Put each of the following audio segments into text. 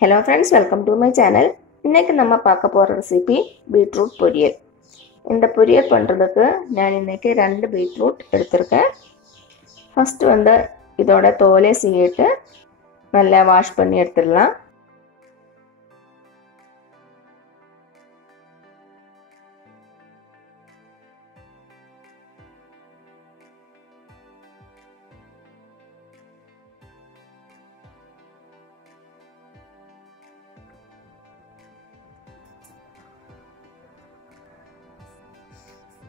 Hello friends, welcome to my channel. இன்னைக்கு நம்ம பார்க்க போற ரெசிபி பீட்ரூட் பொரியல். இந்த பொரியல் பண்றதுக்கு நான் இன்னைக்கு 2 பீட்ரூட் எடுத்துர்க்கேன். ஃபர்ஸ்ட் வந்து இதோட தோலை சீவிட்டு நல்லா வாஷ் பண்ணி எடுத்துடலாம்.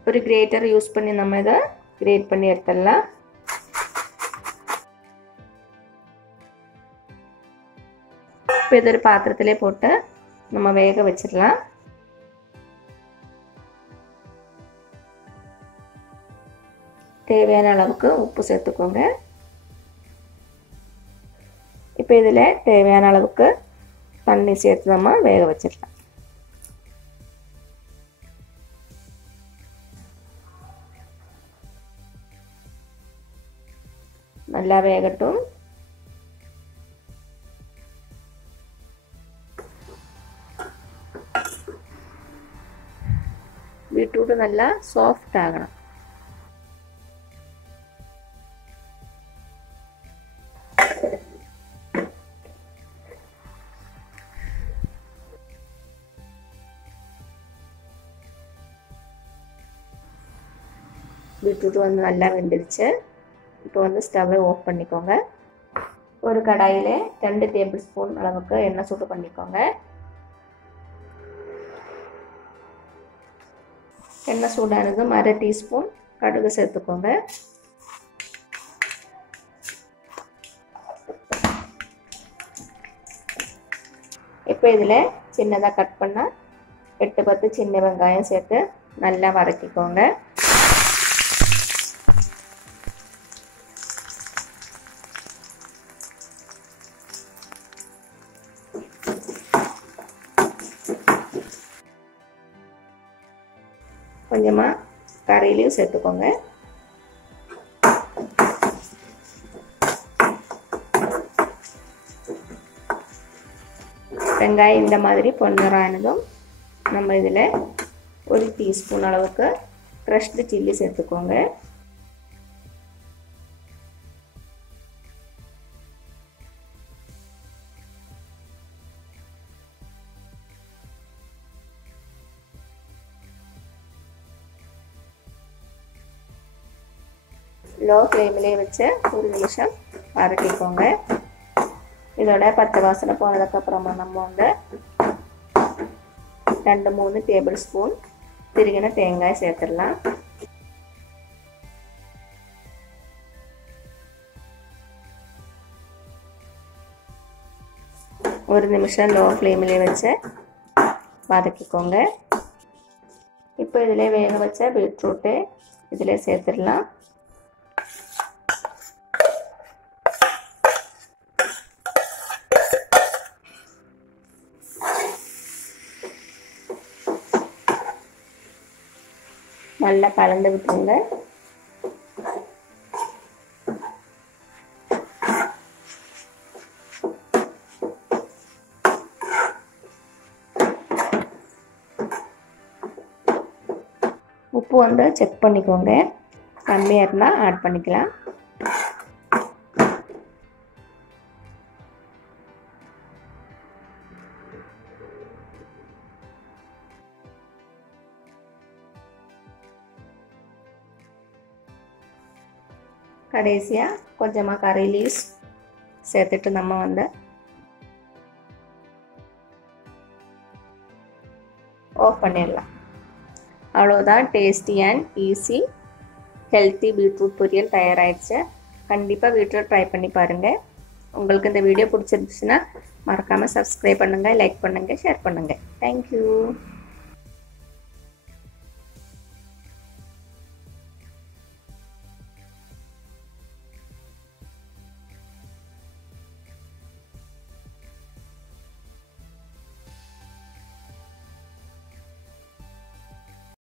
ஒரு கிரேட்டர் யூஸ் பண்ணி நம்ம இத கிரேட் பண்ணி எடுத்துடலாம். இப்போ இத ஒரு பாத்திரத்திலே போட்டு நம்ம வேக வச்சிரலாம். தேவையான அளவுக்கு உப்பு சேர்த்துக்கோங்க. இப்போ இதில தேவையான அளவுக்கு தண்ணி சேர்த்து நம்ம வேக வச்சிரலாம். நல்லா வேகட்டும். பீட்ரூட் நல்லா சாஃப்ட் ஆகணும். பீட்ரூட் வந்து நல்லா வெந்துருச்சு. இப்போ வந்து ஸ்டவ்வை ஆஃப் பண்ணிக்கோங்க. ஒரு கடாயில 2 டேபிள் ஸ்பூன் அளவுக்கு எண்ணெய் சூடு பண்ணிக்கோங்க. எண்ணெய் சூடானதும் 1/2 டீஸ்பூன் கடுகு சேர்த்துக்கோங்க. இப்போ இதில் சின்னதாக கட் பண்ண 8-10 சின்ன வெங்காயம் சேர்த்து நல்லா வதக்கிக்கோங்க. கொஞ்சமா கறி லீவ் சேர்த்துக்கோங்க. வெங்காயம் இந்த மாதிரி பொன்னிறமானதும் நம்ம இதில் 1 டீஸ்பூன் அளவுக்கு க்ரஷ்டு சில்லி சேர்த்துக்கோங்க. லோ ஃப்ளேமிலே வச்சு 1 நிமிஷம் வதக்கிக்கோங்க. இதோட பச்சை வாசனை போனதுக்கப்புறமா நம்ம வந்து 2-3 டேபிள் ஸ்பூன் திருகின தேங்காய் சேர்த்துடலாம். ஒரு நிமிஷம் லோ ஃப்ளேமிலே வச்சு வதக்கிக்கோங்க. இப்போ இதில் வேக வச்ச பீட்ரூட்டு இதில் சேர்த்துடலாம். நல்லா கலந்து விட்டுருங்க. உப்பு வந்து செக் பண்ணிக்கோங்க. கம்மியாக இருந்தால் ஆட் பண்ணிக்கலாம். கடைசியாக கொஞ்சமாக கறி லீவ்ஸ் சேர்த்துட்டு நம்ம வந்து ஆஃப் பண்ணிடலாம். அவ்வளோதான், tasty and easy healthy beetroot பொரியல் தயாராகிடுச்சு. கண்டிப்பாக வீட்டில் ட்ரை பண்ணி பாருங்கள். உங்களுக்கு இந்த வீடியோ பிடிச்சிருந்துச்சுன்னா மறக்காமல் சப்ஸ்கிரைப் பண்ணுங்கள், லைக் பண்ணுங்கள், ஷேர் பண்ணுங்கள். தேங்க்யூ.